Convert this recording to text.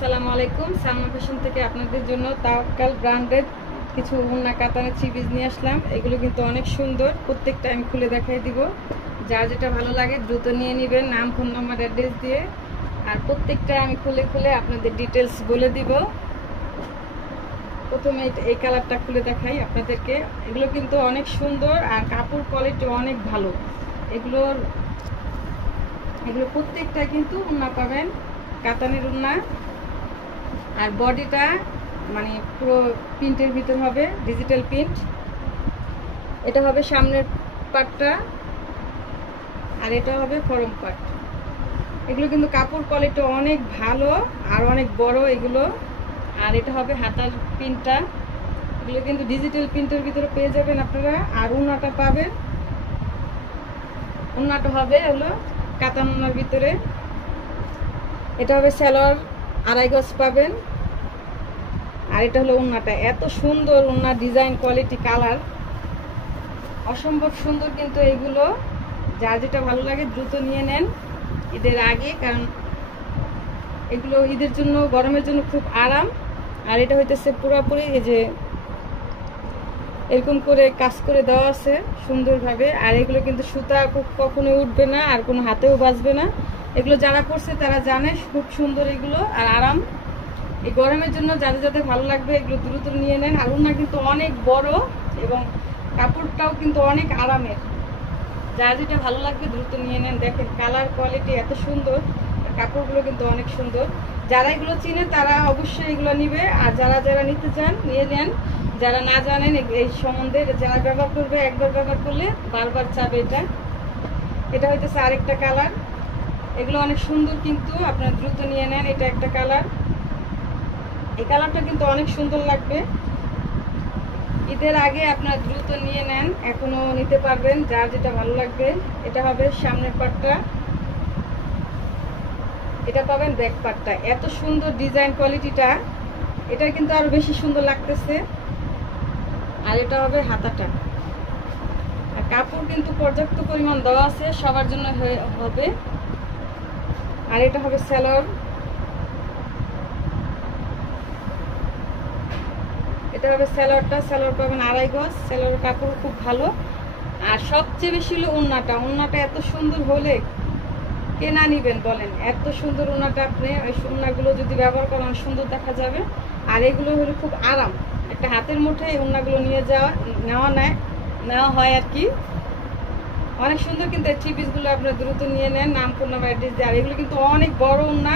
আসসালামু আলাইকুম। সালমা ফ্যাশন থেকে আপনাদের জন্য তাওয়াক্কাল ব্র্যান্ডের কিছু উন্না কাতানের থ্রি পিস নিয়ে আসলাম। এগুলো কিন্তু অনেক সুন্দর, প্রত্যেকটা আমি খুলে দেখাই দিব। যার যেটা ভালো লাগে দ্রুত নিয়ে নেবেন, নাম, ফোন নাম্বার, অ্যাড্রেস দিয়ে। আর প্রত্যেকটা আমি খুলে খুলে আপনাদের ডিটেলস বলে দিব। প্রথমে এই কালারটা খুলে দেখাই আপনাদেরকে। এগুলো কিন্তু অনেক সুন্দর আর কাপড় কোয়ালিটি অনেক ভালো। এগুলো প্রত্যেকটা কিন্তু উন্না পাবেন, কাতানের উন্না। আর বডিটা মানে পুরো প্রিন্টের ভিতর হবে, ডিজিটাল প্রিন্ট। এটা হবে সামনের পাটটা, আর এটা হবে ফরম পাট। এগুলো কিন্তু কাপড় কোয়ালিটি অনেক ভালো আর অনেক বড় এগুলো। আর এটা হবে হাতার প্রিন্টটা। এগুলো কিন্তু ডিজিটাল প্রিন্টের ভিতরে পেয়ে যাবেন আপনারা। আর উন্নাটা পাবেন, উন্নাটা হবে হলো কাতান উন্নার ভিতরে। এটা হবে সালোয়ার, 2.5 গজ পাবেন। আর এটা হলো উন্নাটা। এত সুন্দর উন্না, ডিজাইন, কোয়ালিটি, কালার অসম্ভব সুন্দর। কিন্তু এগুলো যার যেটা ভালো লাগে দ্রুত নিয়ে নেন ঈদের আগে, কারণ এগুলো ঈদের জন্য, গরমের জন্য খুব আরাম। আর এটা হইতেছে পুরোপুরি এই যে এরকম করে কাজ করে দেওয়া আছে সুন্দরভাবে। আর এগুলো কিন্তু সুতা কখনো উঠবে না আর কোনো হাতেও বাজবে না। এগুলো যারা করছে তারা জানে খুব সুন্দর এগুলো আর আরাম। এই গরমের জন্য যাদের যাদের ভালো লাগবে এগুলো দ্রুত নিয়ে নেন। আর উন্না কিন্তু অনেক বড় এবং কাপড়টাও কিন্তু অনেক আরামের। যার যেটা ভালো লাগবে দ্রুত নিয়ে নেন। দেখেন কালার কোয়ালিটি এত সুন্দর, কাপড়গুলো কিন্তু অনেক সুন্দর। যারা এগুলো চিনে তারা অবশ্যই এগুলো নিবে। আর যারা যারা নিতে চান নিয়ে নেন। যারা না জানেন এই সম্বন্ধে, যারা ব্যবহার করবে, একবার ব্যবহার করলে বারবার চাবে। এটা হইতেছে আরেকটা কালার। এগুলো অনেক সুন্দর, কিন্তু আপনারা দ্রুত নিয়ে নেন। এটা একটা কালার, এই কালারটা কিন্তু অনেক সুন্দর লাগবে। ঈদের আগে আপনারা দ্রুত নিয়ে নেন, এখনো নিতে পারবেন যার যেটা ভালো লাগবে। এটা হবে সামনের পাটটা, এটা পাবেন ব্যাক পাটটা। এত সুন্দর ডিজাইন কোয়ালিটিটা, এটা কিন্তু আরো বেশি সুন্দর লাগতেছে। আর এটা হবে হাতাটা। আর কাপড় কিন্তু পর্যাপ্ত পরিমাণ দেওয়া আছে, সবার জন্য হবে। আর এটা হবে সালোয়ার, এটা হবে সালোয়ারটা। সালোয়ার পাবেন 2.5 গজ। সালোয়ারের কাপড় খুব ভালো। আর সবচেয়ে বেশি হলো উন্নাটা। উন্নাটা এত সুন্দর হলে কে না নিবেন বলেন? এত সুন্দর উন্নাটা, আপনি ওই উন্নাগুলো যদি ব্যবহার করেন সুন্দর দেখা যাবে। আর এগুলো হলো খুব আরাম, একটা হাতের মুঠে এই উন্নাগুলো নেওয়া হয় আর কি। অনেক সুন্দর কিন্তু এই থ্রি পিসগুলো আপনারা দ্রুত নিয়ে নেন, নাম, ফোন নাম্বার, অ্যাড্রেস দিয়ে। আর এগুলো কিন্তু অনেক বড় উন্না।